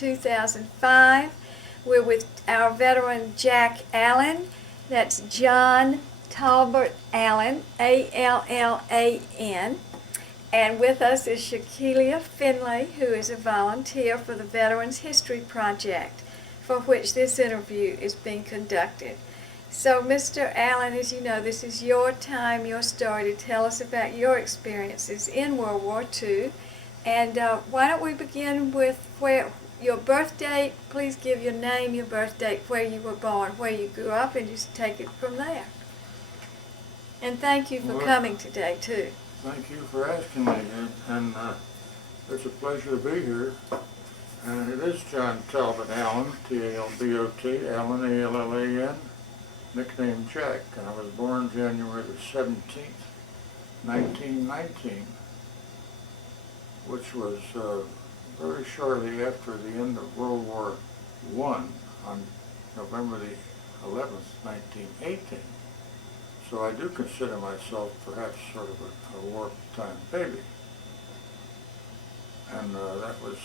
2005. We're with our veteran Jack Allan. That's John Talbot Allan, Allan. And with us is Shakelia Finley, who is a volunteer for the Veterans History Project, for which this interview is being conducted. So, Mr. Allan, as you know, this is your time, your story to tell us about your experiences in World War II. And why don't we begin with your birth date? Please give your name, your birth date, where you were born, where you grew up, and just take it from there. And thank you for coming today, too. Thank you for asking me, and it's a pleasure to be here. And it is John Talbot Allan, T-A-L-B-O-T, Allan, A-L-L-A-N, nicknamed Jack. And I was born January the 17th, 1919, which was very shortly after the end of World War I, on November the 11th, 1918. So I do consider myself perhaps sort of a wartime baby. And that was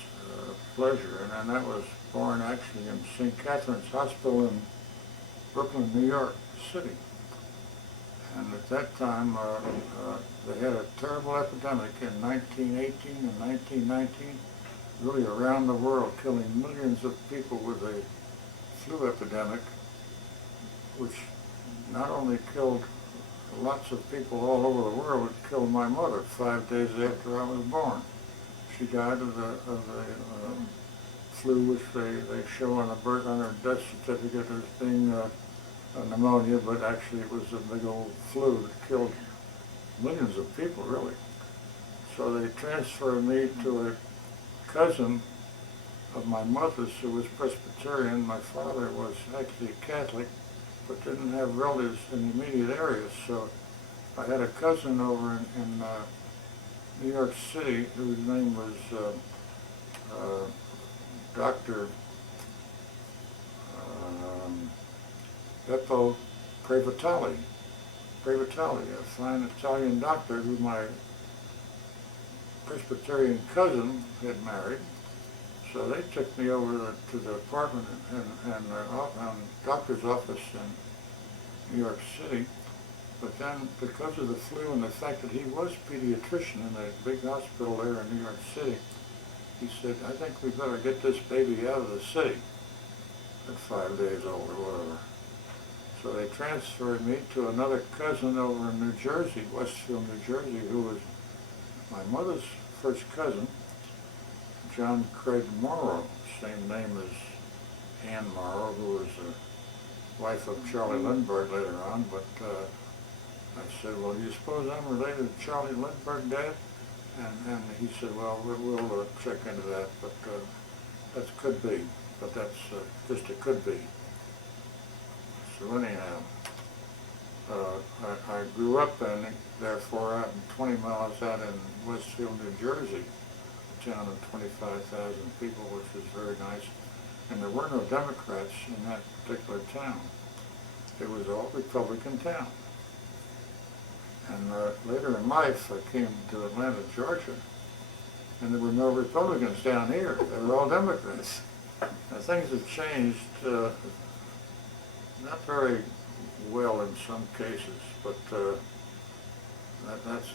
a pleasure. And that was born actually in St. Catherine's Hospital in Brooklyn, New York City. And at that time, they had a terrible epidemic in 1918 and 1919, really around the world, killing millions of people with a flu epidemic, which not only killed lots of people all over the world, it killed my mother 5 days after I was born. She died of the flu, which they show on her death certificate as being pneumonia, but actually it was a big old flu that killed millions of people, really. So they transferred me to a cousin of my mother's who was Presbyterian. My father was actually Catholic, but didn't have relatives in the immediate area. So I had a cousin over in New York City whose name was Dr. Beppo Previtali, a fine Italian doctor who my Presbyterian cousin had married. So they took me over to the apartment and doctor's office in New York City. But then, because of the flu and the fact that he was a pediatrician in a big hospital there in New York City, he said, I think we better get this baby out of the city at 5 days old or whatever. So they transferred me to another cousin over in New Jersey, Westfield, New Jersey, who was my mother's first cousin, John Craig Morrow, same name as Ann Morrow, who was the wife of Charlie Lindbergh later on. But I said, well, do you suppose I'm related to Charlie Lindbergh, Dad? And he said, well, we'll check into that, but that could be, but that's just a could be. So anyhow, I grew up and therefore out 20 miles out in Westfield, New Jersey, a town of 25,000 people, which was very nice. And there were no Democrats in that particular town. It was all Republican town. And later in life, I came to Atlanta, Georgia, and there were no Republicans down here. They were all Democrats. Now, things have changed, not very well in some cases, but that's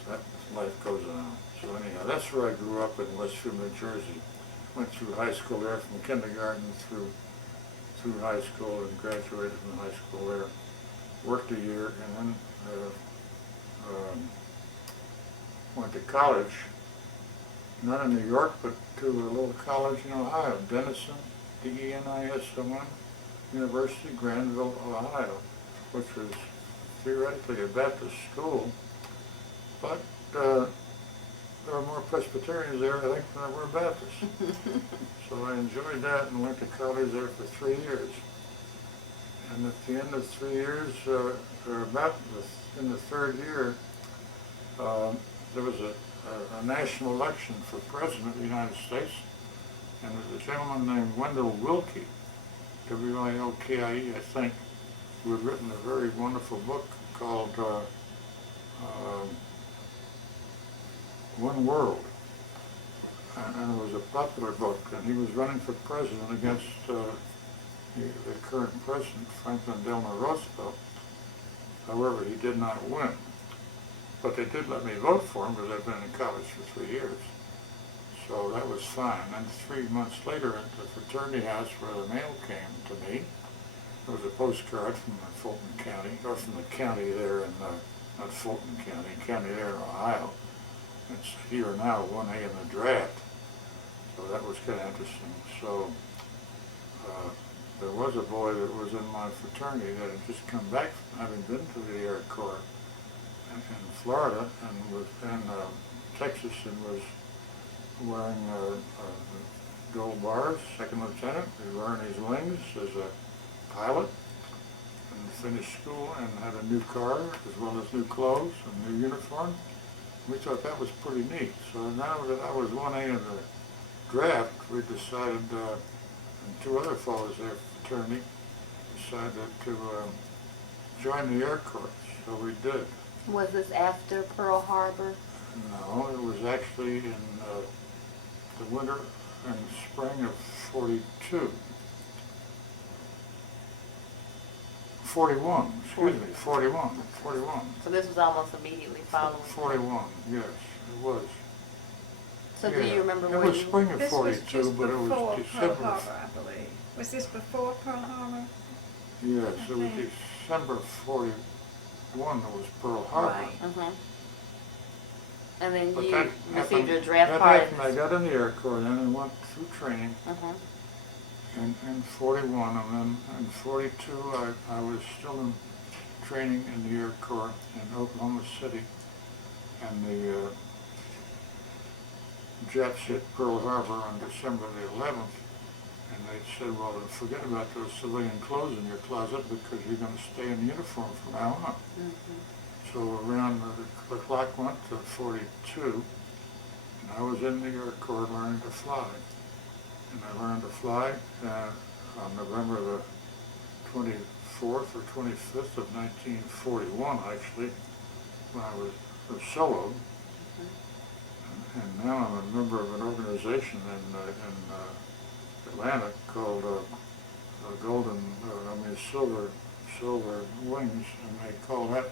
life goes on. So anyhow, that's where I grew up in Westfield, New Jersey. Went through high school there from kindergarten through high school and graduated from high school there. Worked a year and then went to college, not in New York, but to a little college in Ohio, Denison, D-E-N-I-S-O-N, University, Granville, Ohio, which was theoretically a Baptist school, but there were more Presbyterians there, I think, than there were Baptists. So I enjoyed that and went to college there for 3 years. And at the end of 3 years, or about in the third year, there was a national election for President of the United States, and there was a gentleman named Wendell Willkie, W-I-L-K-I-E, I think, who had written a very wonderful book called One World. and it was a popular book, and he was running for president against the current president, Franklin Delano Roosevelt. However, he did not win. But they did let me vote for him because I've been in college for 3 years. So that was fine. And 3 months later at the fraternity house where the mail came to me, there was a postcard from Fulton County, or from the county there in, not Fulton County, county there in Ohio. It said, "You are now 1A in the draft." So that was kind of interesting. So there was a boy that was in my fraternity that had just come back from having been to the Air Corps in Florida and was in Texas and was wearing gold bars, second lieutenant. He was wearing his wings as a pilot and finished school and had a new car as well as new clothes and new uniform. We thought that was pretty neat. So now that I was 1A in the draft, we decided, and 2 other fellows there, fraternity, decided to join the Air Corps. So we did. Was this after Pearl Harbor? No, it was actually in the winter and spring of 42. 41, excuse me, 41. So this was almost immediately following. 41, yes, it was. So do you remember It when was spring of This was 42, just but it was before Pearl December. Harbor, I believe. Was this before Pearl Harbor? Yes, it was Okay. December 41 that was Pearl Harbor. Right. Mm-hmm. And then But you that received happened- your draft that card. happened. I got in the Air Corps then and went through training Mm-hmm. in 41, and then in 42 I was still in training in the Air Corps in Oklahoma City, and the Japs hit Pearl Harbor on December the 11th, and they said, well, forget about those civilian clothes in your closet because you're going to stay in uniform from now on. Mm-hmm. So around the clock went to 42, and I was in the Air Corps learning to fly. And I learned to fly on November the 24th or 25th of 1941, actually, when I was soloed. And now I'm a member of an organization in Atlanta called Silver Wings, and they call that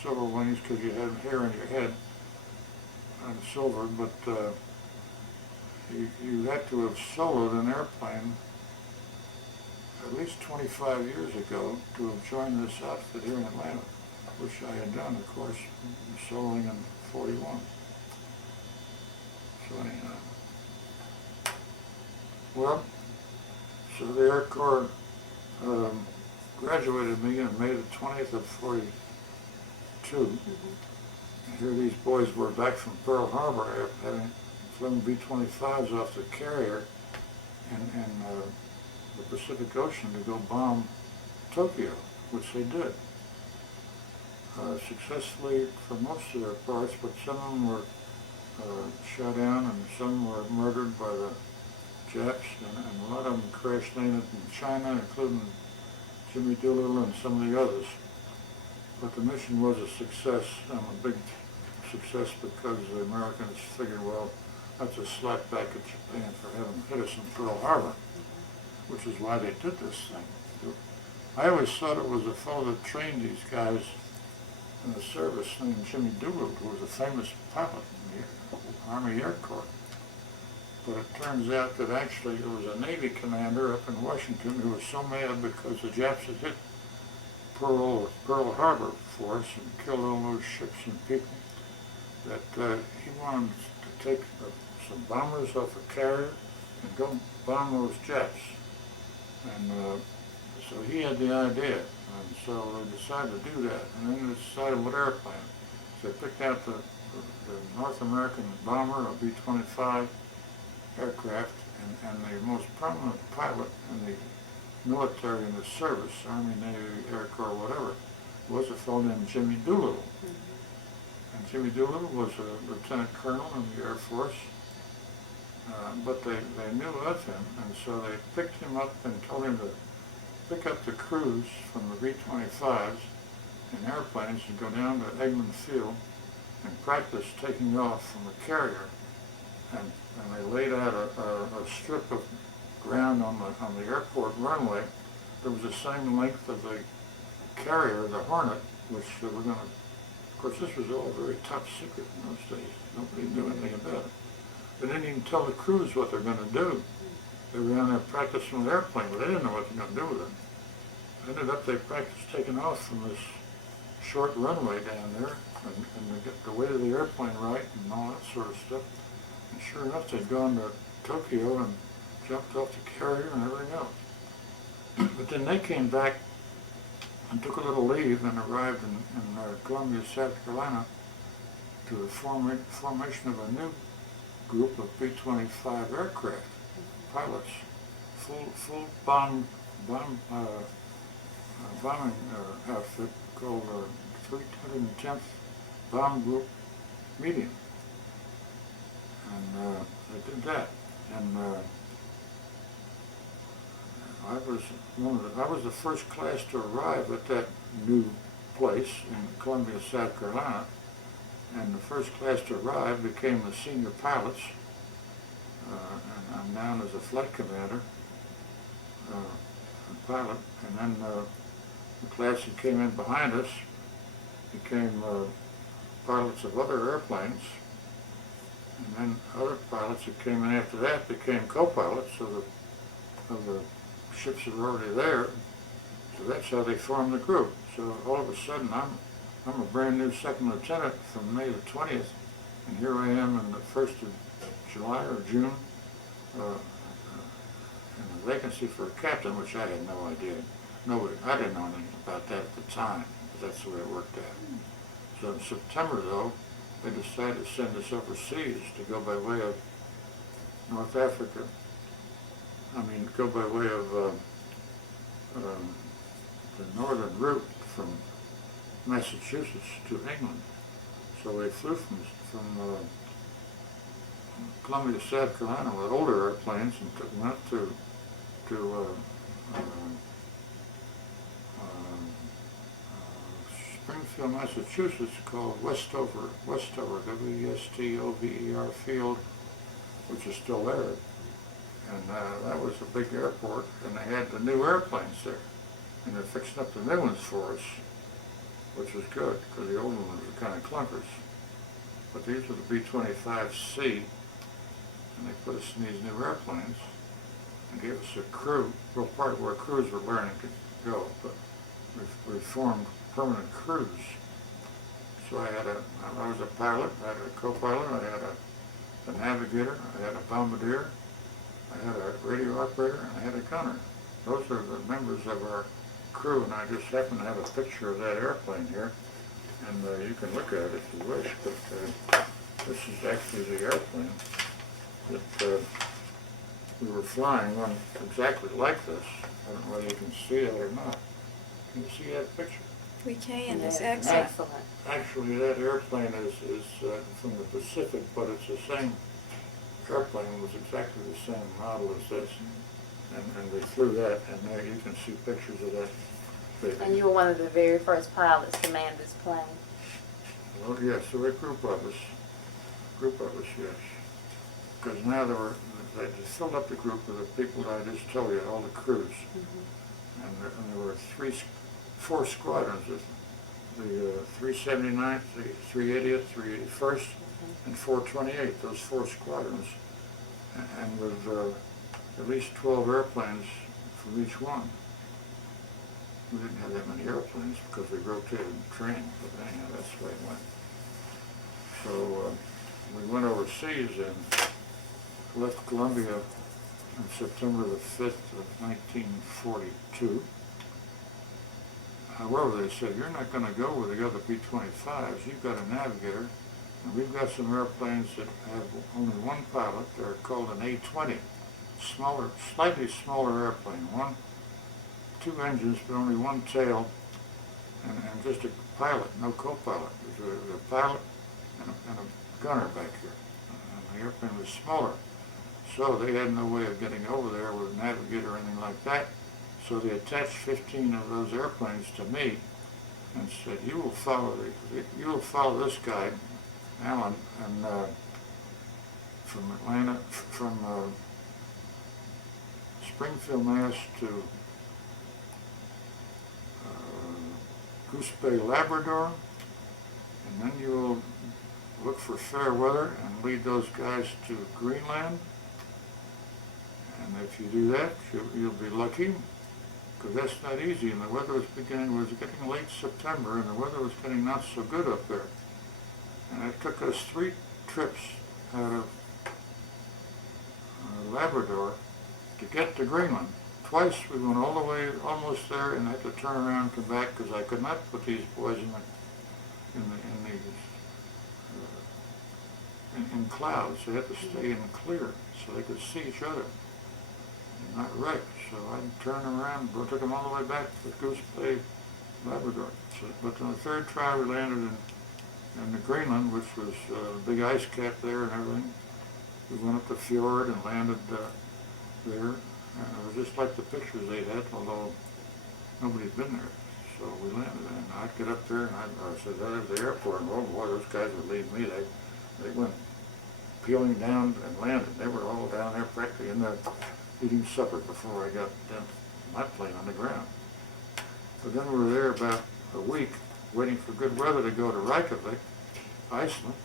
Silver Wings because you have hair in your head and silver, but you had to have soloed an airplane at least 25 years ago to have joined this outfit here in Atlanta, which I had done, of course, soloing in 41. So anyhow, well, so the Air Corps graduated me on May the 20th of 42. And here these boys were back from Pearl Harbor, having flown B-25s off the carrier in the Pacific Ocean to go bomb Tokyo, which they did. Successfully for most of their parts, but some of them were shot down and some were murdered by the Japs, and a lot of them crash landed in China, including Jimmy Doolittle and some of the others. But the mission was a success, a big success, because the Americans figured, well, that's a slap back at Japan for having hit us in Pearl Harbor, which is why they did this thing. I always thought it was a fellow that trained these guys in the service named Jimmy Doolittle, who was a famous pilot in the Army Air Corps. But it turns out that actually it was a Navy commander up in Washington who was so mad because the Japs had hit Pearl Harbor for us and killed all those ships and people that he wanted to take some bombers off a carrier and go bomb those Japs. And so he had the idea, and so they decided to do that. And then they decided what airplane. So they picked out the North American bomber, a B-25 aircraft, and the most prominent pilot in the military in the service, Army, Navy, Air Corps, whatever, was a fellow named Jimmy Doolittle. And Jimmy Doolittle was a lieutenant colonel in the Air Force, but they knew of him, and so they picked him up and told him to pick up the crews from the B-25s in airplanes and go down to Eglin Field and practice taking off from the carrier and and they laid out a strip of ground on the airport runway that was the same length of the carrier, the Hornet, which they were going to. Of course, this was all very top secret in those days. Nobody knew anything about it. They didn't even tell the crews what they're going to do. They were down there practicing with the airplane, but they didn't know what they're going to do with it. Ended up they practiced taking off from this short runway down there, and they get the weight of the airplane right and all that sort of stuff. And sure enough, they'd gone to Tokyo and jumped off the carrier and everything else. But then they came back and took a little leave and arrived in Columbia, South Carolina, to the formation of a new group of B-25 aircraft pilots, full bombing outfit called 310th Bomb Group Medium, and they did that. And I was the first class to arrive at that new place in Columbia, South Carolina, and the first class to arrive became the senior pilots, and I'm known as a flight commander, a pilot, and then the class that came in behind us became pilots of other airplanes, and then other pilots that came in after that became co-pilots of the ships that were already there. So that's how they formed the group. So all of a sudden I'm a brand new second lieutenant from May the 20th, and here I am in the 1st of July or June in a vacancy for a captain, which I had no idea. I didn't know anything about that at the time, but that's the way it worked out. So in September, though, they decided to send us overseas to go by way of North Africa. Go by way of the northern route from Massachusetts to England. So they flew from Columbia, South Carolina with older airplanes and went to Springfield, Massachusetts, called Westover, W-E-S-T-O-V-E-R field, which is still there. And that was a big airport, and they had the new airplanes there. And they're fixing up the new ones for us, which was good, because the old ones were kind of clunkers. But these were the B-25C, and they put us in these new airplanes and gave us a crew. Well, part of where crews were learning to go, but we formed permanent crews. So I was a pilot, I had a co-pilot, I had a navigator, I had a bombardier, I had a radio operator, and I had a gunner. Those are the members of our crew, and I just happen to have a picture of that airplane here, and you can look at it if you wish, but this is actually the airplane that we were flying on, exactly like this. I don't know whether you can see it or not. Can you see that picture? We can. It's Yeah, excellent. excellent. Actually, that airplane is from the Pacific, but it's the same airplane. It was exactly the same model as this. And they flew that, and there you can see pictures of that baby. And you were one of the very first pilots to man this plane. Well, yes, there were a group of us, yes. Because now they just filled up the group with the people that I just told you, all the crews. Mm-hmm. And there were four squadrons, the 379th, the 380th, 381st, and 428, those four squadrons, and with at least 12 airplanes from each one. We didn't have that many airplanes because we rotated the training, but anyhow, that's the way it went. So we went overseas and left Columbia on September the 5th of 1942. However, they said, you're not going to go with the other B-25s. You've got a navigator, and we've got some airplanes that have only one pilot. They're called an A-20, smaller, slightly smaller airplane. Two engines, but only one tail, and just a pilot, no co-pilot. There's a pilot and a gunner back here. And the airplane was smaller. So they had no way of getting over there with a navigator or anything like that. So they attached 15 of those airplanes to me and said, you will follow this guy, Allan, and from Atlanta, from Springfield, Mass. to Goose Bay, Labrador, and then you'll look for fair weather and lead those guys to Greenland. And if you do that, you'll be lucky, because that's not easy. And the weather was getting late September, and the weather was getting not so good up there. And it took us 3 trips out of Labrador to get to Greenland. Twice we went all the way almost there and had to turn around and come back, because I could not put these boys in clouds. They had to stay in clear so they could see each other and not wreck. So I turned them around and took them all the way back to Goose Bay, Labrador. So, but on the 3rd try we landed in the Greenland, which was a big ice cap there and everything. We went up the fjord and landed there. And it was just like the pictures they had, although nobody had been there. So we landed, and I'd get up there, and I said, there's the airport, and oh boy, those guys would leave me. They went peeling down and landed. They were all down there practically in there eating supper before I got down my plane on the ground. But then we were there about a week, waiting for good weather to go to Reykjavik, Iceland.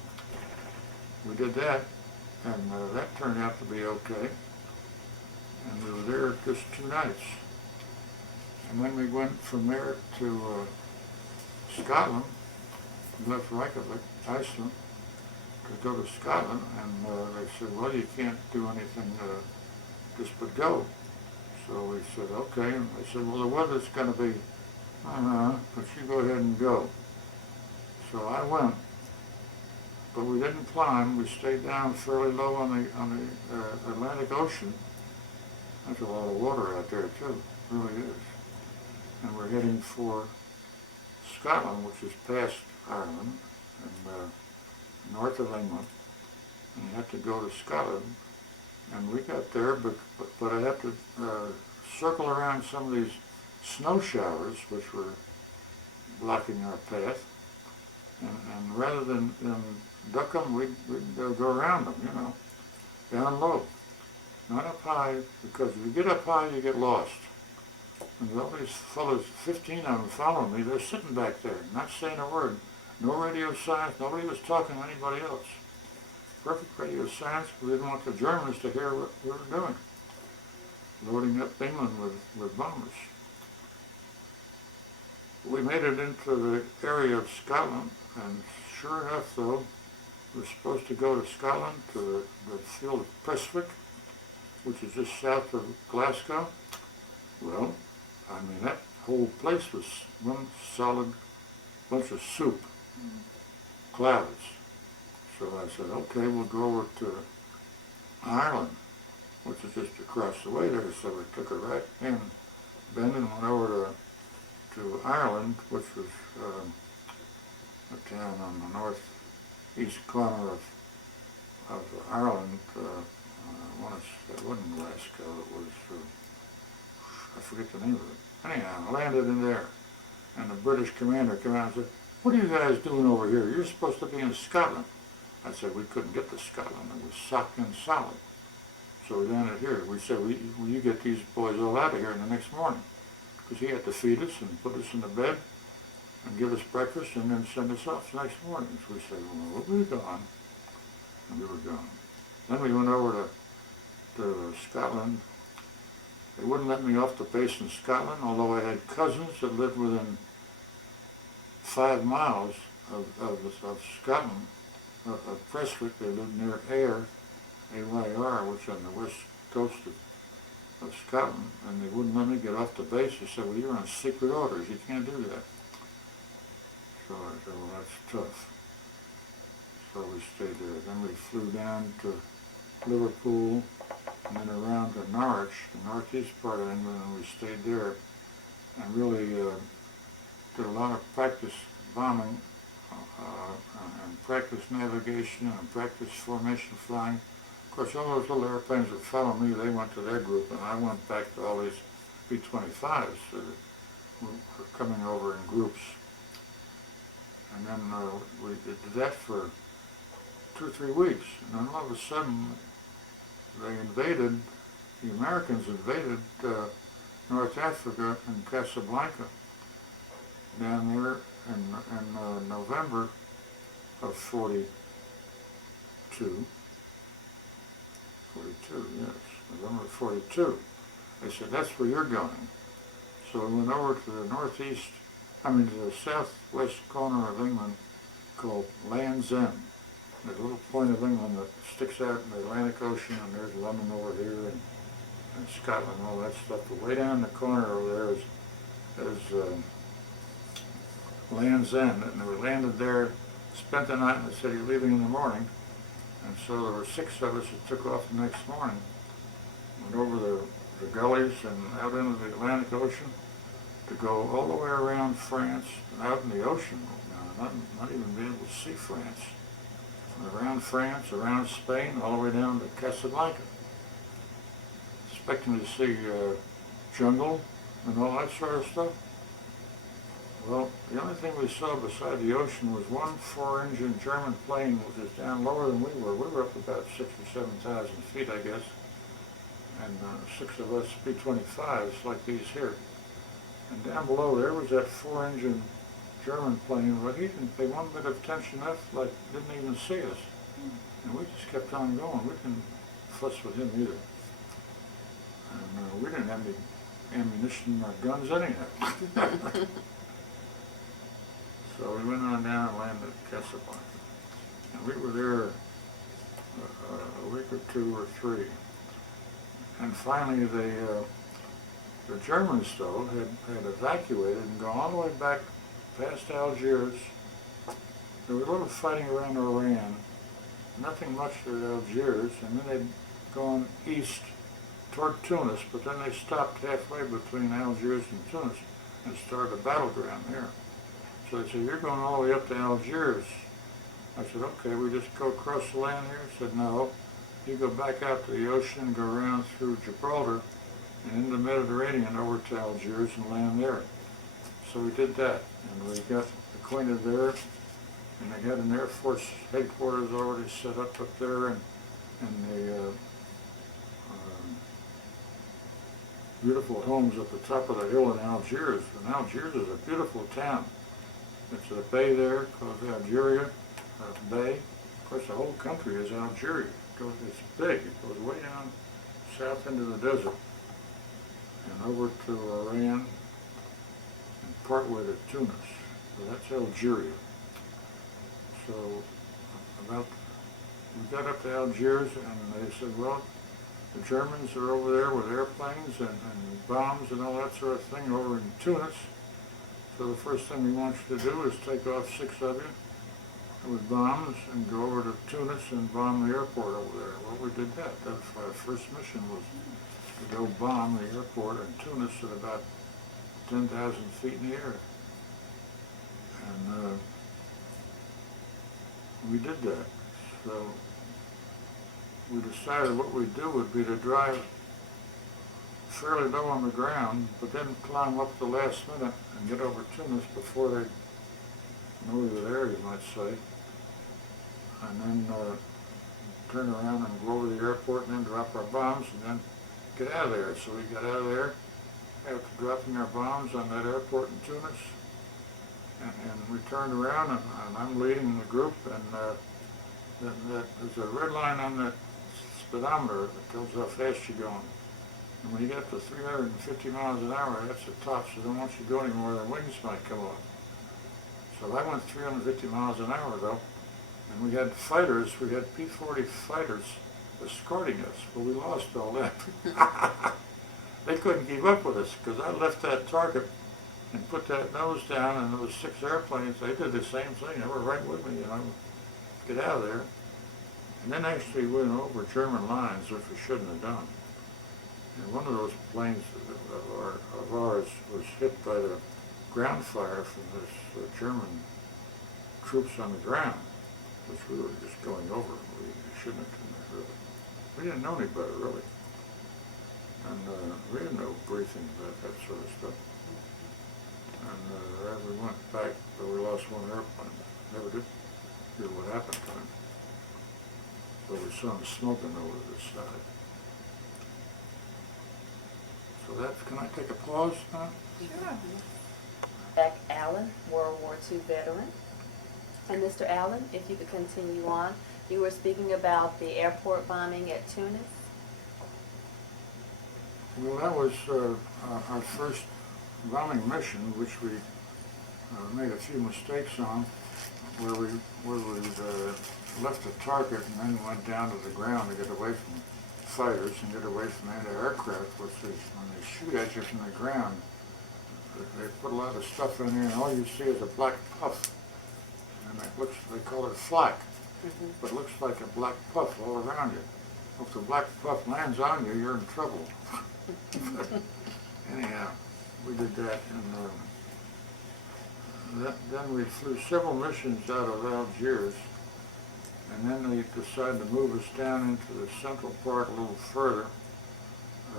We did that, and that turned out to be okay. And we were there just 2 nights. And then we went from there to Scotland. We left Reykjavik, Iceland, to go to Scotland. And they said, well, you can't do anything just but go. So we said, okay. And they said, well, the weather's going to be, but you go ahead and go. So I went. But we didn't climb. We stayed down fairly low on the Atlantic Ocean. There's a lot of water out there too, it really is. And we're heading for Scotland, which is past Ireland and north of England. And you have to go to Scotland. And we got there, but I had to circle around some of these snow showers, which were blocking our path. And rather than duck them, we'd go around them, you know, down low. Not up high, because if you get up high, you get lost. And all these fellows, 15 of them following me, they're sitting back there, not saying a word. No radio silence, nobody was talking to anybody else. Perfect radio silence, we didn't want the Germans to hear what we were doing. Loading up England with bombers. We made it into the area of Scotland, and sure enough though, we were supposed to go to Scotland, to the field of Prestwick, which is just south of Glasgow. Well, I mean, that whole place was one solid bunch of soup, clouds. So I said, okay, we'll go over to Ireland, which is just across the way there. So we took a right hand bend and went over to Ireland, which was a town on the northeast corner of Ireland. It wasn't Glasgow, it was, I forget the name of it. Anyhow, I landed in there, and the British commander came out and said, what are you guys doing over here? You're supposed to be in Scotland. I said, we couldn't get to Scotland. It was socked in solid. So we landed here. We said, will you get these boys all out of here in the next morning? Because he had to feed us and put us in the bed and give us breakfast and then send us off the next morning. So we said, well, we'll be gone. And we were gone. Then we went over to Scotland. They wouldn't let me off the base in Scotland, although I had cousins that lived within 5 miles of Scotland, of Prestwick. They lived near Ayr, A-Y-R, which is on the west coast of Scotland, and they wouldn't let me get off the base. They said, well, you're on secret orders, you can't do that. So I said, well, that's tough. So we stayed there. Then we flew down to Liverpool, and then around to Norwich, the northeast part of England, and we stayed there and really did a lot of practice bombing and practice navigation and practice formation flying. Of course, all those little airplanes that followed me, they went to their group, and I went back to all these B-25s that were coming over in groups. And then we did that for 2 or 3 weeks. And then all of a sudden, the Americans invaded North Africa and Casablanca down there in November of 42, yes, November of 42. They said, that's where you're going. So we went over to the to the southwest corner of England called Land's End. There's a little point of England that sticks out in the Atlantic Ocean, and there's London over here, and Scotland and all that stuff. But way down in the corner over there is Land's End, and we landed there, spent the night in the city, leaving in the morning. And so there were 6 of us that took off the next morning, went over the gullies and out into the Atlantic Ocean to go all the way around France and out in the ocean, not even being able to see France. Around France, around Spain, all the way down to Casablanca, expecting to see jungle and all that sort of stuff. Well, the only thing we saw beside the ocean was one 4-engine German plane, which was down lower than we were. We were up about 6,000 or 7,000 feet, I guess, and 6 of us B-25s like these here. And down below there was that 4-engine German plane, but he didn't pay one bit of attention to us, like didn't even see us. And we just kept on going. We didn't fuss with him either. And we didn't have any ammunition or guns anyhow. So we went on down and landed at Casablanca. And we were there a week or 2 or 3. And finally the Germans, though, had evacuated and gone all the way back past Algiers. There was a little fighting around Iran, nothing much at Algiers, and then they'd gone east toward Tunis, but then they stopped halfway between Algiers and Tunis and started a battleground there. So they said, you're going all the way up to Algiers. I said, okay, we just go across the land here? He said, no, you go back out to the ocean and go around through Gibraltar and in the Mediterranean over to Algiers and land there. So we did that, and we got acquainted there, and they had an Air Force headquarters already set up there, and the beautiful homes at the top of the hill in Algiers. And Algiers is a beautiful town. It's a bay there called Algeria Bay. Of course, the whole country is Algeria. It's big. It goes way down south into the desert and over to Iran and partway to Tunis. So that's Algeria. So we got up to Algiers, and they said, well, the Germans are over there with airplanes and bombs and all that sort of thing over in Tunis. So the first thing we want you to do is take off 6 of you with bombs and go over to Tunis and bomb the airport over there. Well, we did that. That's our first mission, was to go bomb the airport in Tunis at about 10,000 feet in the air. And we did that. So we decided what we'd do would be to drive fairly low on the ground, but then climb up the last minute and get over Tunis before they know we were there, you might say. And then turn around and go over the airport and then drop our bombs and then get out of there. So we got out of there after dropping our bombs on that airport in Tunis. And we turned around, and I'm leading the group, and there's a red line on that speedometer that tells how fast you're going. And when you get to 350 miles an hour, that's the top, so they don't want you to go any more than wings might come off. So I went 350 miles an hour, though, and we had fighters, we had P-40 fighters escorting us, but we lost all that. They couldn't keep up with us, because I left that target and put that nose down, and there was 6 airplanes. They did the same thing. They were right with me, get out of there. And then actually went over German lines, which we shouldn't have done. And one of those planes of ours was hit by the ground fire from this German troops on the ground, which we were just going over. We shouldn't have done that, really. We didn't know any better, really. And we had no briefing about that sort of stuff. And as we went back, we lost one airplane. Never did hear what happened to him. but we saw them smoking over this side. So that's, can I take a pause now? Sure. Jack Allan, World War II veteran. And Mr. Allen, if you could continue on, you were speaking about the airport bombing at Tunis. Well, that was our first bombing mission, which we made a few mistakes on, where we left the target and then went down to the ground to get away from fighters and get away from anti-aircraft, which is, when they shoot at you from the ground, they put a lot of stuff in there, and all you see is a black puff, and it looks, they call it flak, but it looks like a black puff all around you. If the black puff lands on you, you're in trouble. Anyhow, we did that, and then we flew several missions out of Algiers, and then they decided to move us down into the central part a little further,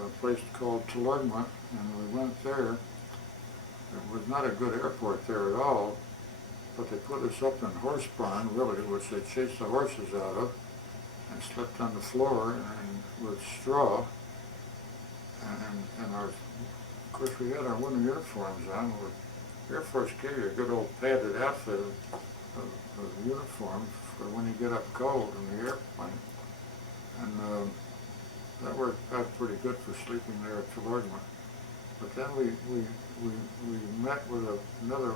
a place called Talbot, and we went there. It was not a good airport there at all, but they put us up in horse barn, really, which they chased the horses out of, and slept on the floor and with straw. And our, of course, we had our winter uniforms on. Air Force gave you a good old padded outfit of uniform for when you get up cold in the airplane. And that worked out pretty good for sleeping there at Talbot. But then we met with another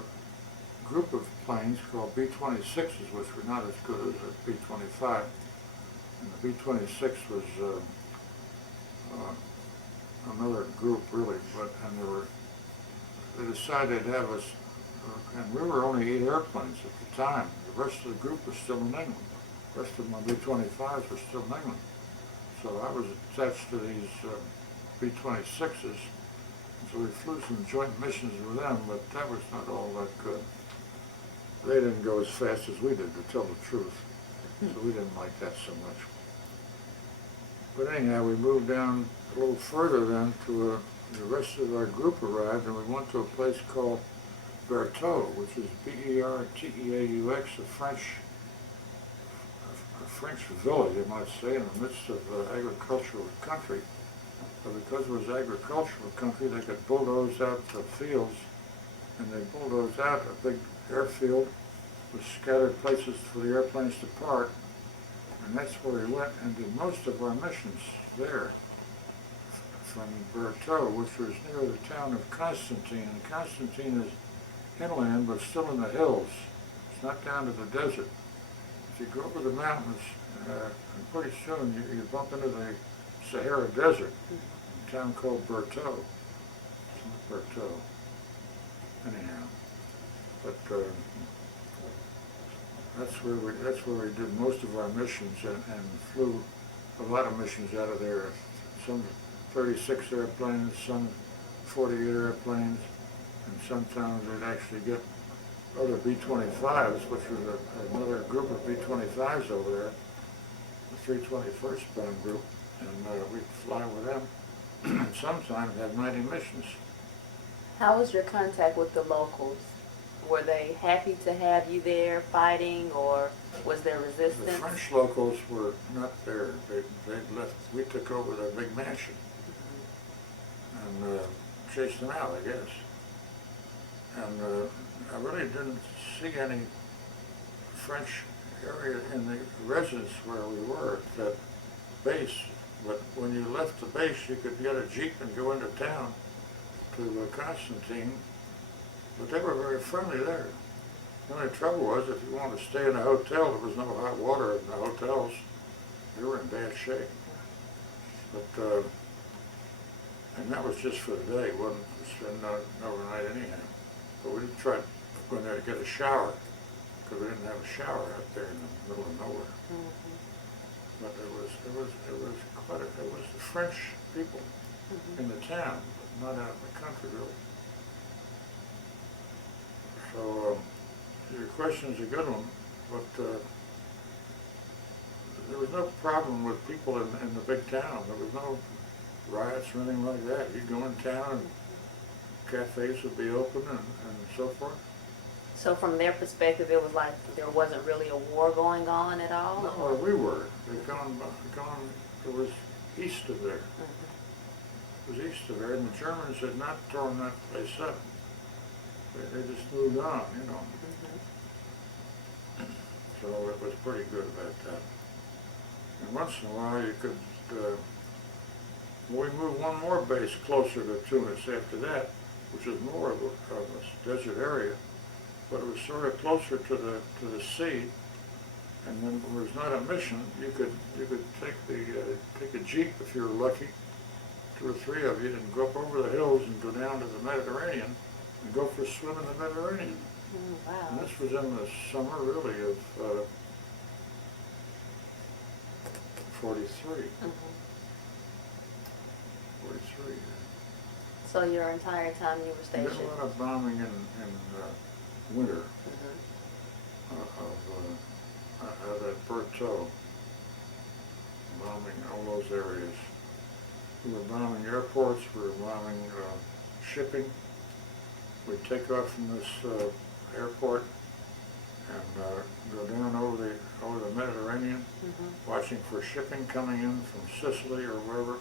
group of planes called B-26s, which were not as good as the B-25. And the B-26 was another group, really, and they decided they'd have us, and we were only 8 airplanes at the time. The rest of the group was still in England. The rest of my B-25s were still in England. So I was attached to these B-26s, so we flew some joint missions with them, but that was not all that good. They didn't go as fast as we did, to tell the truth, so we didn't like that so much. But anyhow, we moved down a little further then to the rest of our group arrived, and we went to a place called Bertaux, which is B-E-R-T-E-A-U-X, a French village, you might say, in the midst of agricultural country. But because it was agricultural country, they could bulldoze out the fields, and they bulldozed out a big airfield with scattered places for the airplanes to park, and that's where we went and did most of our missions there. From Bertaux, which was near the town of Constantine, and Constantine is inland but still in the hills. It's not down to the desert. If you go over the mountains, and pretty soon you bump into the Sahara Desert, a town called Bertaux. It's not Bertaux. Anyhow, but that's where we did most of our missions and flew a lot of missions out of there. Some 36 airplanes, some 48 airplanes, and sometimes they'd actually get other B-25s, which was another group of B-25s over there, the 321st Bomb Group, and we'd fly with them, and sometimes have 90 missions. How was your contact with the locals? Were they happy to have you there fighting, or was there resistance? The French locals were not there. They left. We took over their big mansion and chased them out, I guess. And I really didn't see any French area in the residence where we were at that base. But when you left the base, you could get a Jeep and go into town to Constantine. But they were very friendly there. The only trouble was, if you wanted to stay in a hotel, there was no hot water in the hotels. They were in bad shape. But and that was just for the day. It wasn't to spend overnight anyhow. But we did try to go in there to get a shower, because we didn't have a shower out there in the middle of nowhere. But it was the French people in the town, but not out in the country really. So your question is a good one, but there was no problem with people in the big town. There was no riots or anything like that. You'd go in town and cafes would be open and so forth. So from their perspective, it was like there wasn't really a war going on at all? No, where we were, it was east of there. Mhm. It was east of there, and the Germans had not torn that place up. They just moved on, you know. Mhm. So it was pretty good about that. And once in a while you could, we moved one more base closer to Tunis after that, which was more of a desert area, but it was sort of closer to the sea. And then there was not a mission. You could take a jeep if you were lucky, 2 or 3 of you, and go up over the hills and go down to the Mediterranean and go for a swim in the Mediterranean. Mm, wow. And this was in the summer, really, of 43. Mhm. 43. So your entire time you were There was stationed? a lot of bombing in winter Mhm. of that Bertaux, bombing all those areas. We were bombing airports, we were bombing shipping. We'd take off from this airport and go down over the Mediterranean, Mhm. watching for shipping coming in from Sicily or wherever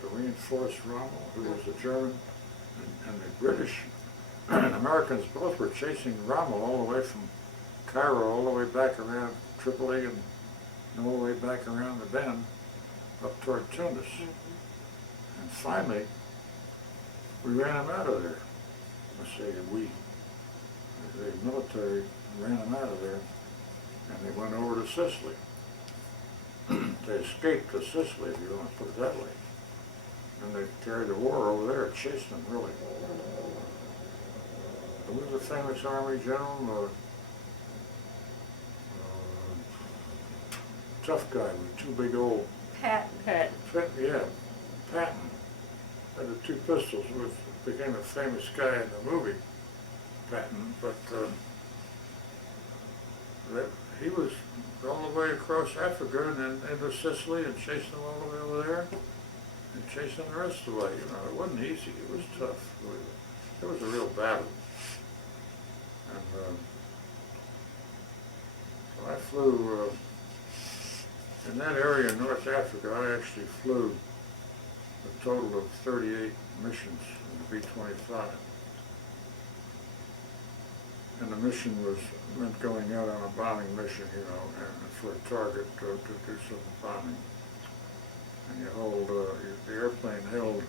to reinforce Rommel, who was a German, and the British and Americans both were chasing Rommel all the way from Cairo, all the way back around Tripoli, and all the way back around the bend up toward Tunis. Mhm. And finally, we ran him out of there. I say we. The military ran him out of there, and they went over to Sicily. They escaped to Sicily, if you want to put it that way. And they carried the war over there, chased them, really. Who was a famous Army general? Tough guy with 2 big old, Patton. yeah, Patton. Had the 2 pistols, which became a famous guy in the movie, Patton. But he was all the way across Africa and then into Sicily and chasing them all the way over there and chasing the rest of the way. You know, it wasn't easy. It was tough. It was a real battle. And so I flew in that area in North Africa. I actually flew a total of 38 missions in the B-25. And the mission meant going out on a bombing mission, you know, and for a target to do some bombing. And you hold, the airplane held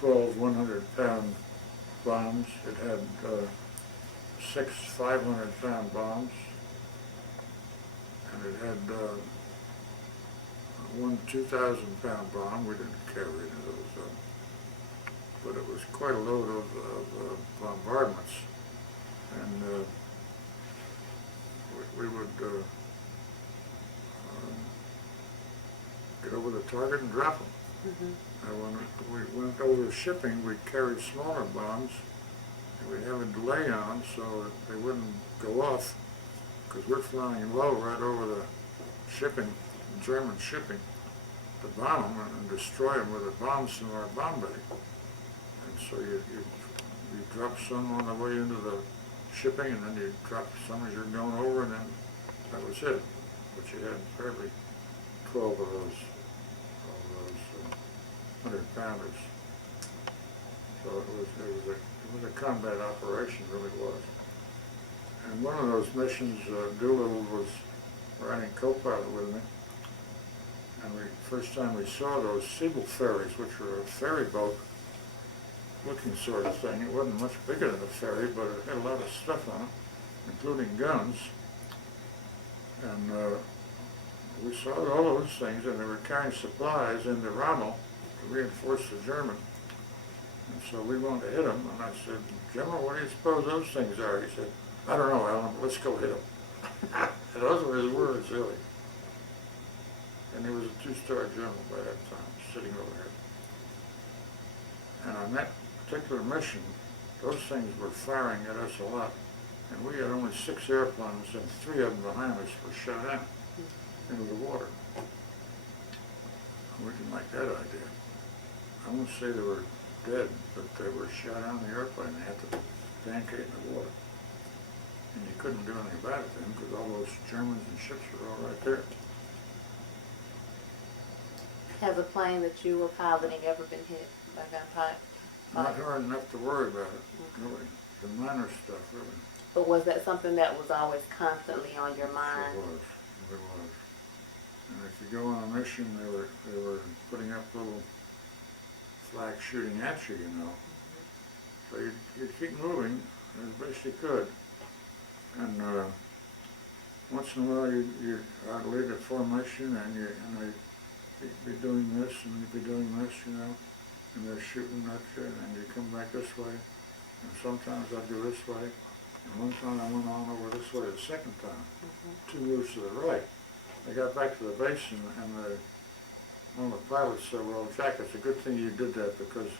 12 100-pound bombs. It had 6 500-pound bombs. And it had one 2,000-pound bomb. We didn't carry any of those, but it was quite a load of bombardments. And we would get over the target and drop them. Mhm. And when we went over shipping, we carried smaller bombs, and we'd have a delay on them so that they wouldn't go off, because we're flying low right over the shipping, German shipping, to bomb them and destroy them with the bombs from our bomb bay. And so you drop some on the way into the shipping, and then you drop some as you're going over, and then that was it. But you had probably 12 of those 100-pounders. So it was a combat operation, really was. And one of those missions, Doolittle was riding co-pilot with me. And first time we saw those Siebel ferries, which were a ferry boat looking sort of thing. It wasn't much bigger than a ferry, but it had a lot of stuff on it, including guns. And we saw all those things, and they were carrying supplies into Rommel to reinforce the German. And so we wanted to hit them, and I said, "General, what do you suppose those things are?" He said, "I don't know, Alan, but let's go hit them." And those were his words, really. And he was a 2-star general by that time, sitting over there. And on that particular mission, those things were firing at us a lot. And we had only 6 airplanes, and 3 of them behind us were shot out into the water. We didn't like that idea. I won't say they were dead, but they were shot out in the airplane. They had to pancake in the water. and you couldn't do anything about it then because all those Germans and ships were all right there. Has a plane that you were piloting ever been hit by gunfire? Not hard enough to worry about it, really. The minor stuff, really. But was that something that was always constantly on your mind? It was. It was. And if you go on a mission, they were putting up little flags shooting at you, you know. So you'd keep moving as best you could. And once in a while I'd lead a formation and they'd be doing this and you'd be doing this, you know, and they're shooting at you and you come back this way. And sometimes I'd go this way. And one time I went on over this way the second time, 2 moves to the right. I got back to the base and one of the pilots said, well, Jack, it's a good thing you did that because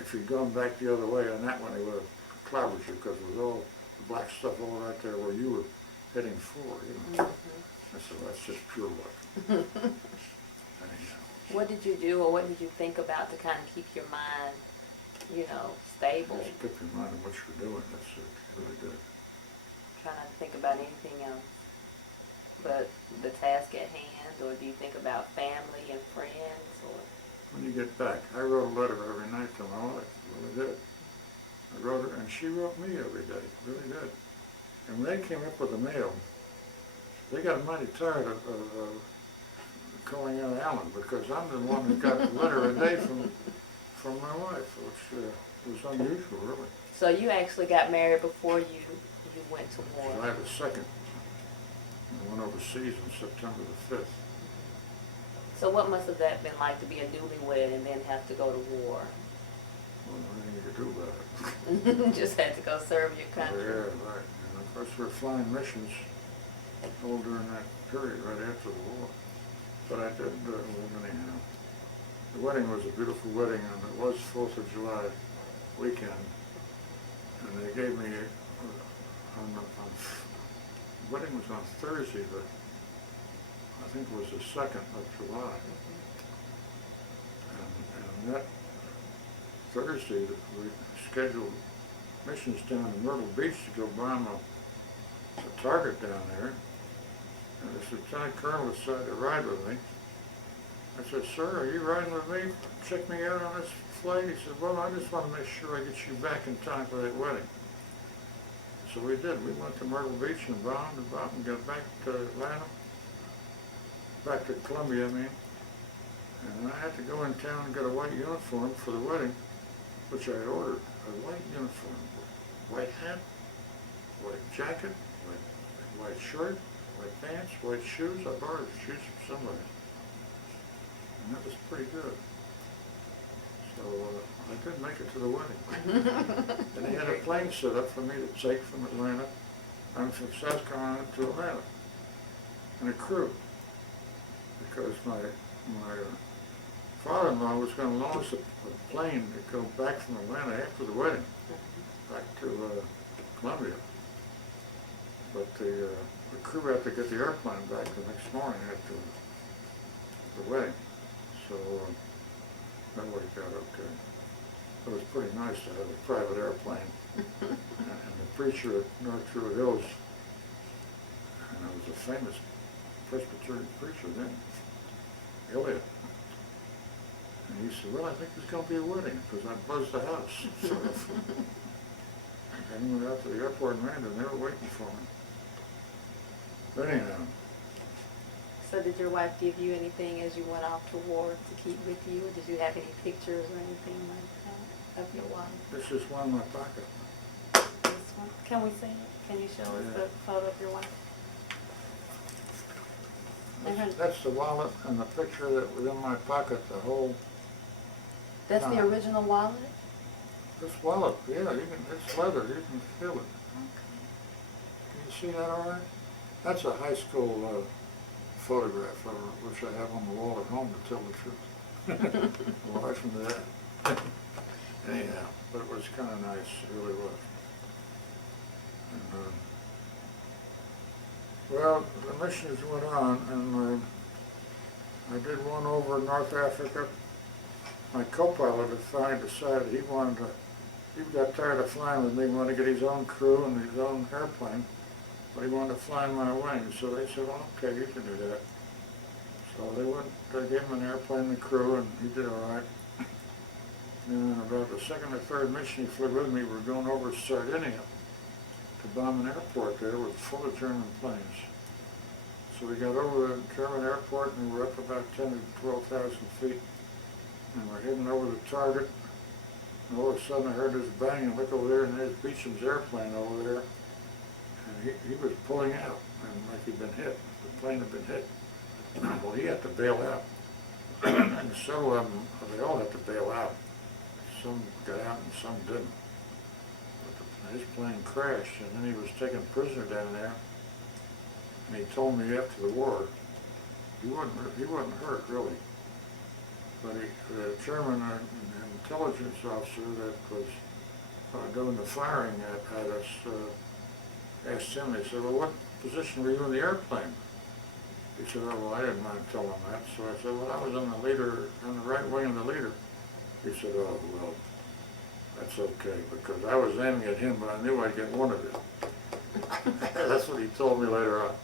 if you'd gone back the other way on that one, he would have clobbered you because it was all the black stuff all right there where you were heading for, you know. I said, well, that's just pure luck. Anyhow. What did you do or what did you think about to kind of keep your mind, you know, stable? Just keep your mind on what you're doing, that's it, really good. Try not to think about anything else but the task at hand, or do you think about family and friends, or? When you get back, I wrote a letter every night to my wife, really did. I wrote her, and she wrote me every day, really did. And when they came up with the mail, they got mighty tired of calling out Alan, because I'm the one who got a letter a day from my wife, which was unusual, really. So you actually got married before you went to war? So I had a second. I went overseas on September the 5th. So what must have that been like to be a newlywed and then have to go to war? Well, nothing you could do about it. Just had to go serve your country. Yeah, right. And of course we were flying missions all during that period right after the war. But I did, well, anyhow. The wedding was a beautiful wedding, and it was 4th of July weekend. And they gave me, the wedding was on Thursday, but I think it was the 2nd of July. And that Thursday, we scheduled missions down in Myrtle Beach to go bomb a target down there. And this lieutenant colonel decided to ride with me. I said, sir, are you riding with me? Check me out on this flight? He said, well, I just want to make sure I get you back in time for that wedding. So we did. We went to Myrtle Beach and bombed and got back to Atlanta. Back to Columbia, I mean. And I had to go in town and get a white uniform for the wedding, which I had ordered. A white uniform, white hat, white jacket, white shirt, white pants, white shoes. I borrowed shoes from somebody. And that was pretty good. So I did make it to the wedding. And they had a plane set up for me to take from Atlanta, and from South Carolina to Atlanta, and a crew. Because my father-in-law was going to launch a plane to go back from Atlanta after the wedding, back to Columbia. But the crew had to get the airplane back the next morning after the wedding. So that worked out okay. It was pretty nice to have a private airplane. And the preacher at North Druid Hills, and I was a famous Presbyterian preacher then, Elliot. And he said, well, I think there's going to be a wedding, because I buzzed the house. So, and we went out to the airport and landed, and they were waiting for me. But anyhow. So did your wife give you anything as you went off to war to keep with you, or did you have any pictures or anything like that of your wife? This is one in my pocket. This one? Can we see it? Can you show us the photo of your wife? That's the wallet and the picture that was in my pocket the whole That's time. the original wallet? This wallet, yeah, it's leather, you can feel it. Okay. Can you see that all right? That's a high school photograph of her, which I have on the wall at home, to tell the truth. Away from that. Anyhow, but it was kind of nice, it really was. And, well, the missions went on, and I did one over North Africa. My co-pilot had finally decided he he got tired of flying with me, wanted to get his own crew and his own airplane, but he wanted to fly in my wing. So they said, well, okay, you can do that. So they gave him an airplane and a crew, and he did all right. And then about the second or third mission he flew with me, we were going over Sardinia to bomb an airport there with full of German planes. So we got over the German airport and we were up about 10 to 12,000 feet. And we're heading over the target. And all of a sudden I heard this bang and look over there, and there's Beecham's airplane over there. And he was pulling out, and like he'd been hit. The plane had been hit. Well, he had to bail out. And several of them, they all had to bail out. Some got out and some didn't. But his plane crashed, and then he was taken prisoner down there. And he told me after the war, he wasn't hurt really, but the German intelligence officer that was doing the firing at us asked him. He said, "Well, what position were you in the airplane?" He said, "Oh, well, I didn't mind telling him that." So I said, "Well, I was on the right wing of the leader." He said, "Oh, well, that's okay, because I was aiming at him, but I knew I'd get one of it." That's what he told me later on.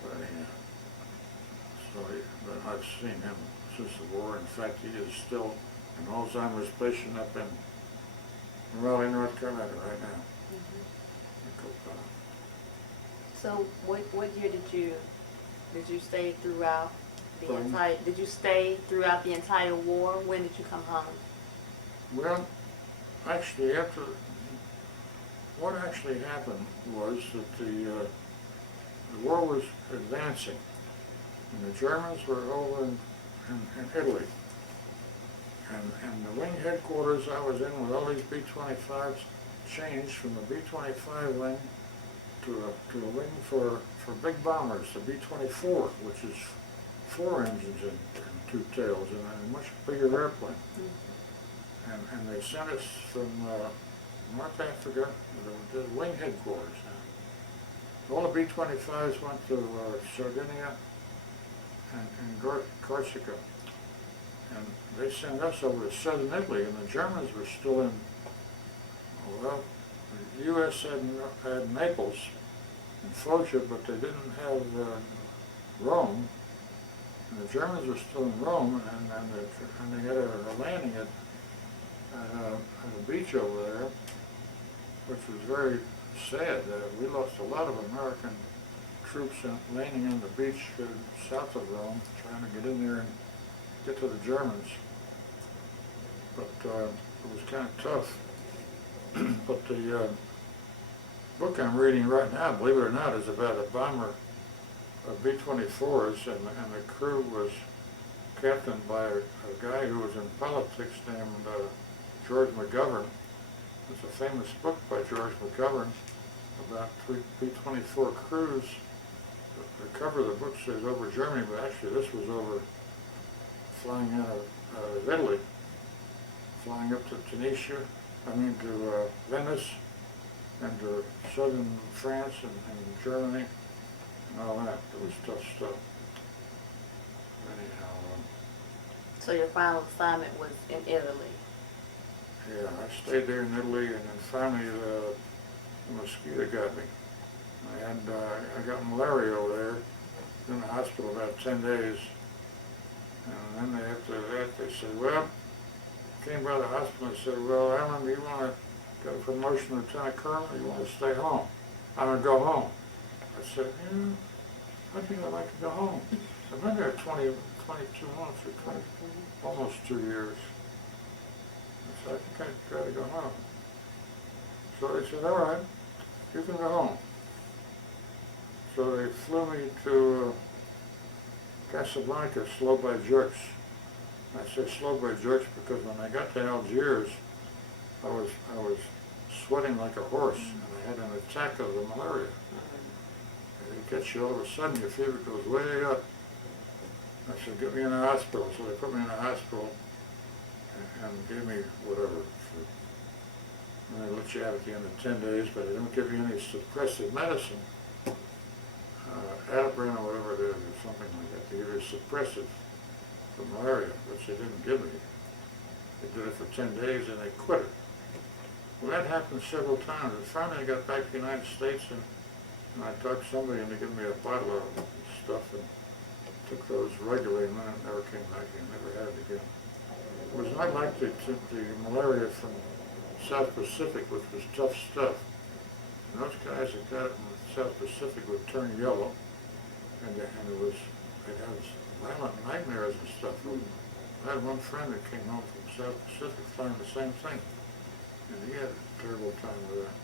But anyhow, but I've seen him since the war. In fact, he is still an Alzheimer's patient up in Raleigh, North Carolina right now. So what year did you stay throughout the Pardon? entire? Did you stay throughout the entire war? When did you come home? Well, actually, what actually happened was that the war was advancing, and the Germans were over in Italy. And the wing headquarters I was in with all these B-25s changed from a B-25 wing to a wing for big bombers, the B-24, which is 4 engines and 2 tails, and a much bigger airplane. Mm-hmm. And they sent us from North Africa, the wing headquarters. All the B-25s went to Sardinia and Corsica. And they sent us over to southern Italy, and the Germans were still in, well, the U.S. had Naples and Foggia, but they didn't have Rome. And the Germans were still in Rome, and they had a landing at a beach over there, which was very sad. We lost a lot of American troops landing on the beach south of Rome, trying to get in there and get to the Germans. But it was kind of tough. But the book I'm reading right now, believe it or not, is about a bomber of B-24s, and the crew was captained by a guy who was in politics named George McGovern. It's a famous book by George McGovern about B-24 crews. The cover of the book says over Germany, but actually this was over flying out of Italy, flying up to to Venice, and to southern France and Germany, and all that. It was tough stuff. Anyhow. So your final assignment was in Italy? Yeah, I stayed there in Italy, and then finally the mosquito got me. I got malaria over there, in the hospital about 10 days. And then after that, they said, well, came by the hospital and said, well, Alan, do you want to get a promotion to Lieutenant Colonel, or you want to stay home? I'm going to go home. I said, I think I'd like to go home. I've been there 22 months, or almost 2 years. I said, I think I'd try to go home. So they said, all right, you can go home. So they flew me to Casablanca, slow by jerks. I say slow by jerks because when I got to Algiers, I was sweating like a horse, and I had an attack of the malaria. And it gets you all of a sudden, your fever goes way up. I said, get me in the hospital. So they put me in the hospital and gave me whatever. And they let you out at the end of 10 days, but they don't give you any suppressive medicine. Adaprin or whatever it is, or something like that. They give you a suppressive for malaria, which they didn't give me. They did it for 10 days and they quit it. Well, that happened several times. And finally I got back to the United States and I talked somebody into giving me a bottle of stuff and took those regularly, and then it never came back again, never had it again. It was not like the malaria from South Pacific, which was tough stuff. And those guys that got it in the South Pacific would turn yellow, and they'd have violent nightmares and stuff. I had one friend that came home from South Pacific flying the same thing, and he had a terrible time with that.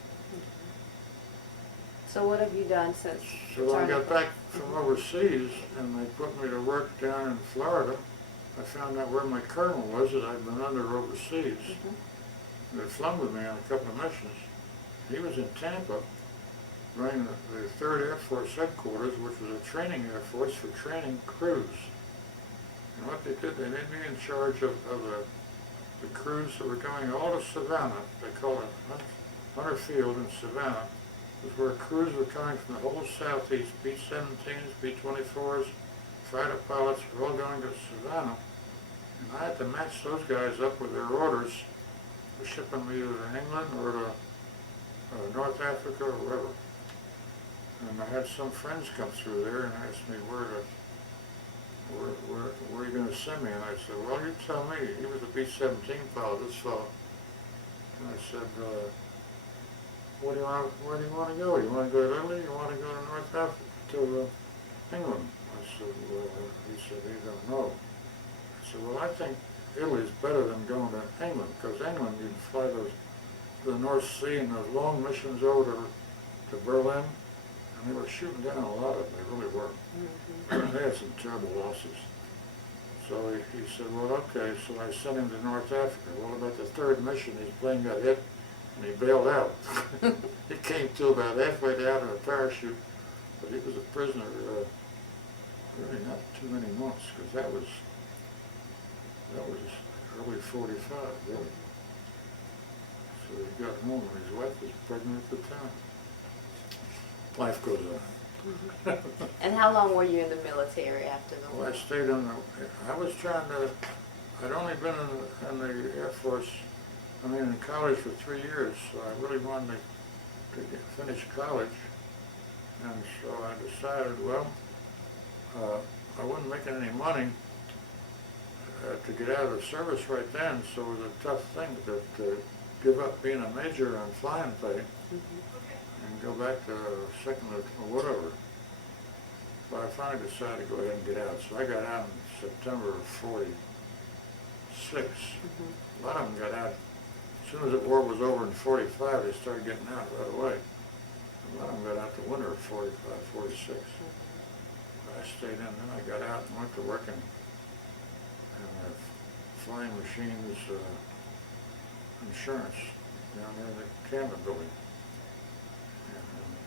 So what have you done since So when I got back from overseas and they put me to work down in Florida, I found out where my colonel was that I'd been under overseas. They flown with me on a couple of missions. He was in Tampa running the 3rd Air Force headquarters, which was a training Air Force for training crews. And what they did, they made me in charge of the crews that were going all to Savannah. They call it Hunter Field in Savannah. It was where crews were coming from the whole southeast, B-17s, B-24s, fighter pilots were all going to Savannah. And I had to match those guys up with their orders for shipping me either to England or to North Africa or wherever. And I had some friends come through there and asked me where are you going to send me? And I said, well, you tell me. He was a B-17 pilot, this fellow. And I said, where do you want to go? You want to go to Italy? You want to go to North Africa, to England? I said, well, he said, he don't know. I said, well, I think Italy's better than going to England, because England, you can fly to the North Sea and those long missions over to Berlin, and they were shooting down a lot of them, they really were. They had some terrible losses. So he said, well, okay, so I sent him to North Africa. Well, about the 3rd mission, his plane got hit, and he bailed out. He came to about halfway down in a parachute, but he was a prisoner really not too many months, because that was early 45, really. So he got home and his wife was pregnant at the time. Life goes on. And how long were you in the military after the war? Well, I stayed I'd only been in the Air Force, in college for 3 years, so I really wanted to finish college. And so I decided, well, I wasn't making any money to get out of the service right then, so it was a tough thing to give up being a major on flying pay and go back to second or whatever. But I finally decided to go ahead and get out. So I got out in September of 46. A lot of them got out. As soon as the war was over in 45, they started getting out right away. A lot of them got out the winter of 45, 46. I stayed in, then I got out and went to work in flying machines insurance down there in the Canada building. And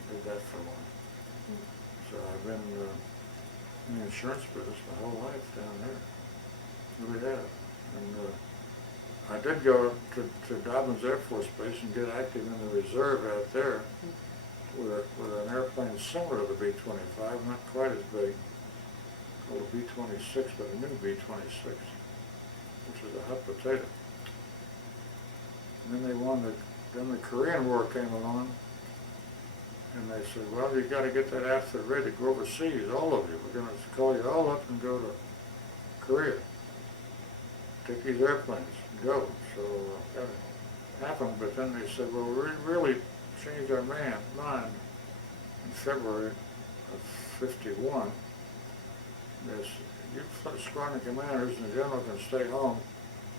did that for a while. So I've been in the insurance business my whole life down there. Really have. And I did go to Dobbins Air Force Base and get active in the reserve out there with an airplane similar to the B-25, not quite as big, called a B-26, but a new B-26, which was a hot potato. And then then the Korean War came along, and they said, well, you got to get that outfit ready to go overseas, all of you. We're going to call you all up and go to Korea. Take these airplanes and go. So that happened, but then they said, well, we really changed our mind in February of 51. They said, you squadron commanders and the general can stay home,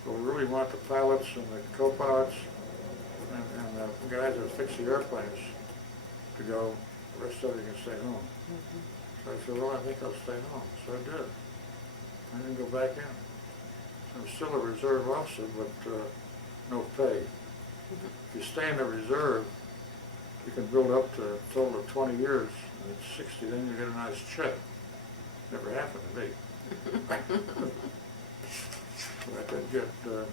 but we really want the pilots and the co-pilots and the guys that fix the airplanes to go. The rest of you can stay home. So I said, well, I think I'll stay home. So I did. I didn't go back in. I'm still a reserve officer, but no pay. If you stay in the reserve, you can build up to a total of 20 years. And at 60, then you get a nice check. Never happened to me. I did get, the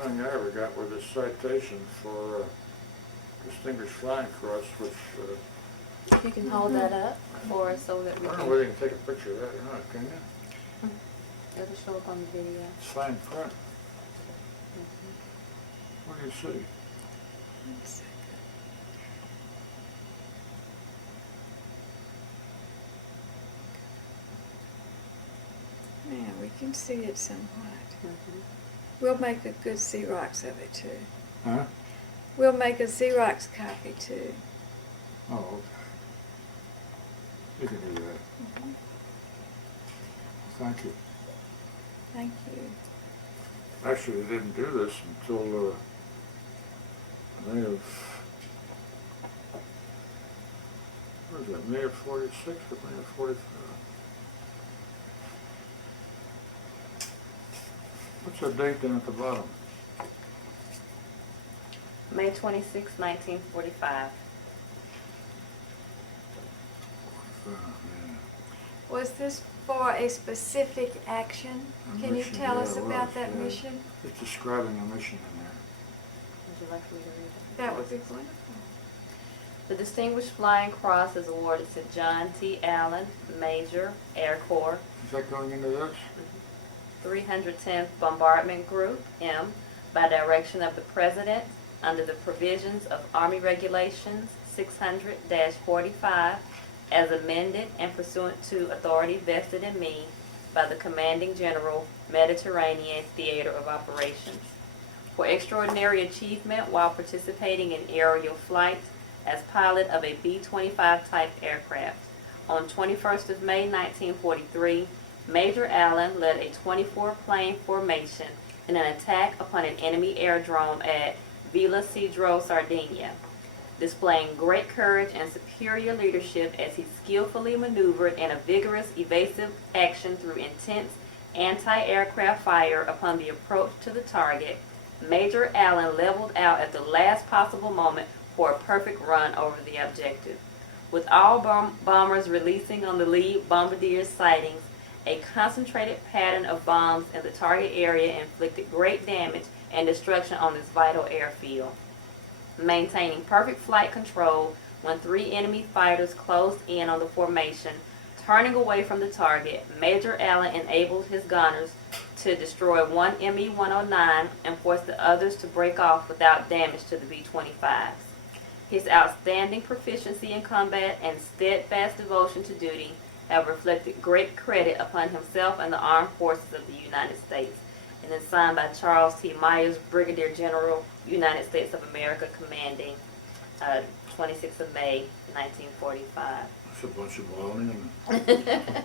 only thing I ever got was a citation for Distinguished Flying Cross, which... You can hold that up for us so that we I don't can... know whether you can take a picture of that or not, can you? It'll show up on the video. It's fine print. What do you see? 1 second. Now we can see it somewhat. Mhm. We'll make a good Xerox of it too. Huh? We'll make a Xerox copy too. Oh, okay. You can do that. Mhm. Thank you. Thank you. Actually, they didn't do this until May of, what is that, May of 46 or May of 45? What's the date down at the bottom? May 26, 1945. Yeah. Was this for a specific action? A Can you mission, tell yeah, us it about was, that yeah. mission? It's describing a mission in there. Would you like for me to read it? That would be wonderful. The Distinguished Flying Cross is awarded to John T. Allen, Major, Air Corps, Is that going into this? 310th Bombardment Group, M, by direction of the President, under the provisions of Army Regulations 600-45, as amended and pursuant to authority vested in me by the Commanding General, Mediterranean Theater of Operations, for extraordinary achievement while participating in aerial flight as pilot of a B-25 type aircraft. On 21st of May 1943, Major Allen led a 24-plane formation in an attack upon an enemy airdrome at Villa Cedro, Sardinia, displaying great courage and superior leadership as he skillfully maneuvered in a vigorous evasive action through intense anti-aircraft fire upon the approach to the target. Major Allen leveled out at the last possible moment for a perfect run over the objective. With all bombers releasing on the lead bombardier's sightings, a concentrated pattern of bombs in the target area inflicted great damage and destruction on this vital airfield. Maintaining perfect flight control when 3 enemy fighters closed in on the formation, turning away from the target, Major Allen enabled his gunners to destroy one ME-109 and forced the others to break off without damage to the B-25s. His outstanding proficiency in combat and steadfast devotion to duty have reflected great credit upon himself and the armed forces of the United States, and is signed by Charles T. Myers, Brigadier General, United States of America, commanding 26th of May, 1945. It's a bunch of baloney. And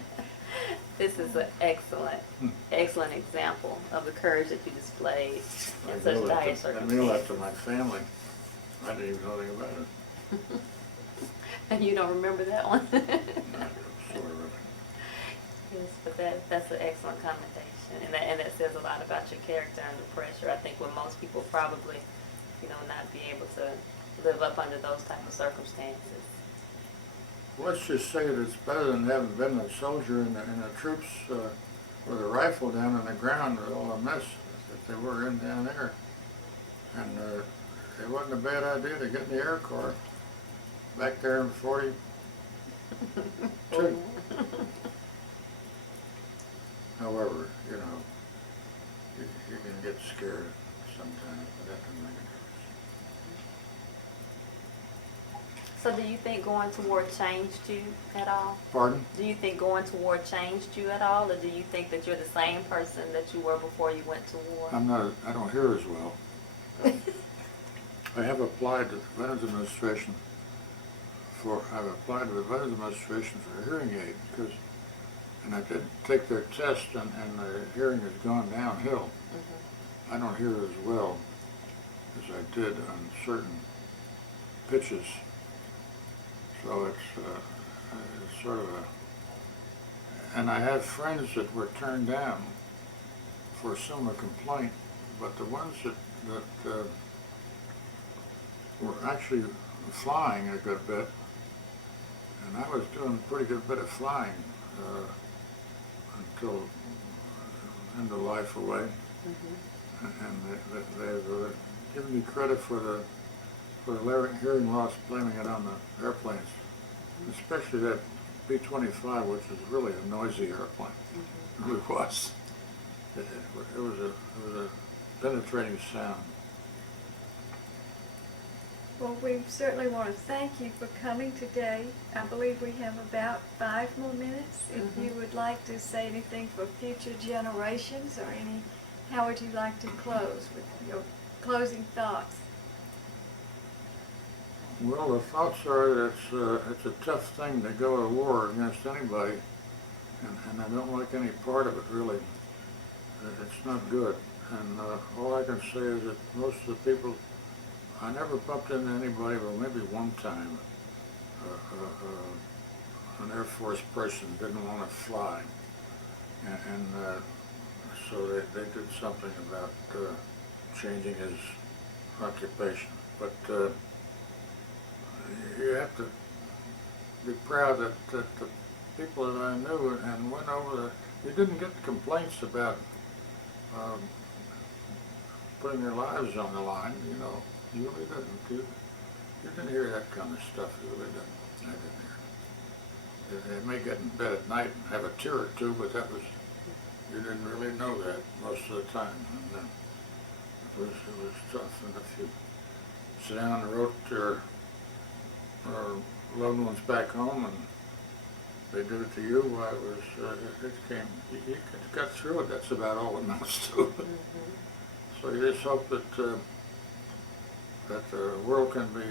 This is an excellent example of the courage that you displayed in such dire I mailed circumstances. that to my family. I didn't even know anything about it. And you don't remember that one? I sort of. Yes, but that's an excellent commendation, and that says a lot about your character under pressure. I think when most people probably, not be able to live up under those type of circumstances. Let's just say that it's better than having been a soldier in the troops with a rifle down on the ground with all the mess that they were in down there. And it wasn't a bad idea to get in the Air Corps back there in 42. However, you can get scared sometimes, but that doesn't make a difference. So do you think going to war changed you at all? Pardon? Do you think going to war changed you at all, or do you think that you're the same person that you were before you went to war? I don't hear as well. I have applied to the Veterans Administration for a hearing aid and I did take their test and the hearing has gone downhill. Mm-hmm. I don't hear as well as I did on certain pitches. So it's sort of and I have friends that were turned down for a similar complaint, but the ones that were actually flying a good bit, and I was doing a pretty good bit of flying until end of life away. Mm-hmm. And they've given me credit for the hearing loss, blaming it on the airplanes, especially that B-25, which is really a noisy airplane. Mm-hmm. It really was. It was a penetrating sound. Well, we certainly want to thank you for coming today. I believe we have about 5 more minutes. If you would like to say anything for future generations or how would you like to close with your closing thoughts? Well, the thoughts are that it's a tough thing to go to war against anybody, and I don't like any part of it really. It's not good, and all I can say is that most of the people, I never bumped into anybody, but maybe one time, an Air Force person didn't want to fly, and so they did something about changing his occupation. But you have to be proud that the people that I knew and went over you didn't get complaints about putting their lives on the line, you know. You really didn't. You didn't hear that kind of stuff. You really didn't. I didn't hear it. They may get in bed at night and have a tear or two, but you didn't really know that most of the time. And it was tough. And if you sit down and wrote your loved ones back home and they did it to you, it came, you got through it. That's about all it amounts to. So you just hope that that the world can be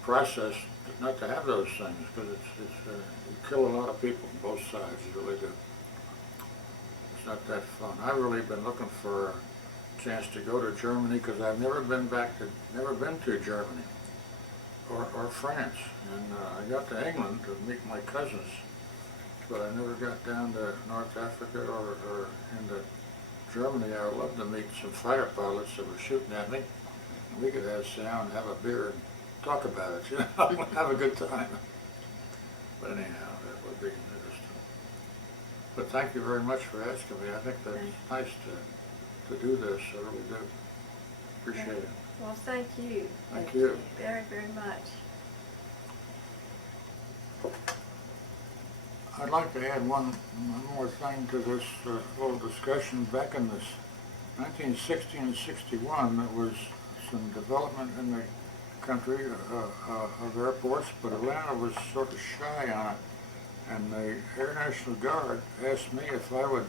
processed not to have those things, because you kill a lot of people on both sides, you really do. It's not that fun. I've really been looking for a chance to go to Germany, because I've never been to Germany or France, and I got to England to meet my cousins, but I never got down to North Africa or into Germany. I would love to meet some fighter pilots that were shooting at me. We could sit down and have a beer and talk about it, you know, have a good time. But anyhow, that would be interesting. But thank you very much for asking me. I think that's nice to do this. I really do. Appreciate it. Well, thank you. Thank you. Very, very much. I'd like to add one more thing to this little discussion. Back in this 1960 and 61, there was some development in the country of airports, but Atlanta was sort of shy on it. And the Air National Guard asked me if I would,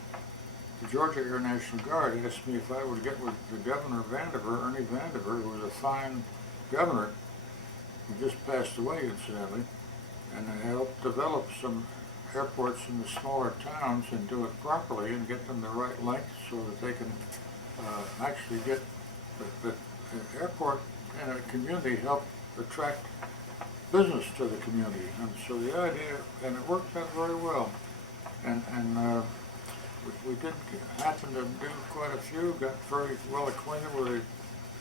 the Georgia Air National Guard asked me if I would get with the Governor Vandiver, Ernie Vandiver, who was a fine governor, who just passed away incidentally, and help develop some airports in the smaller towns and do it properly and get them the right length so that they can actually get the airport in a community help attract business to the community. And so the idea, and it worked out very well. And we did happen to do quite a few, got very well acquainted with the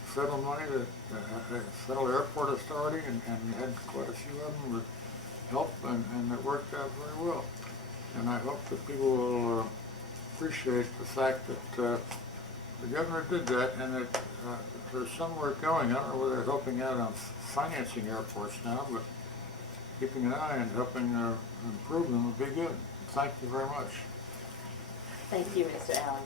federal money, the Federal Airport Authority, and had quite a few of them with help, and it worked out very well. And I hope that people will appreciate the fact that the governor did that, and that there's some work going. I don't know whether they're helping out on financing airports now, but keeping an eye and helping improve them would be good. Thank you very much. Thank you, Mr. Allen.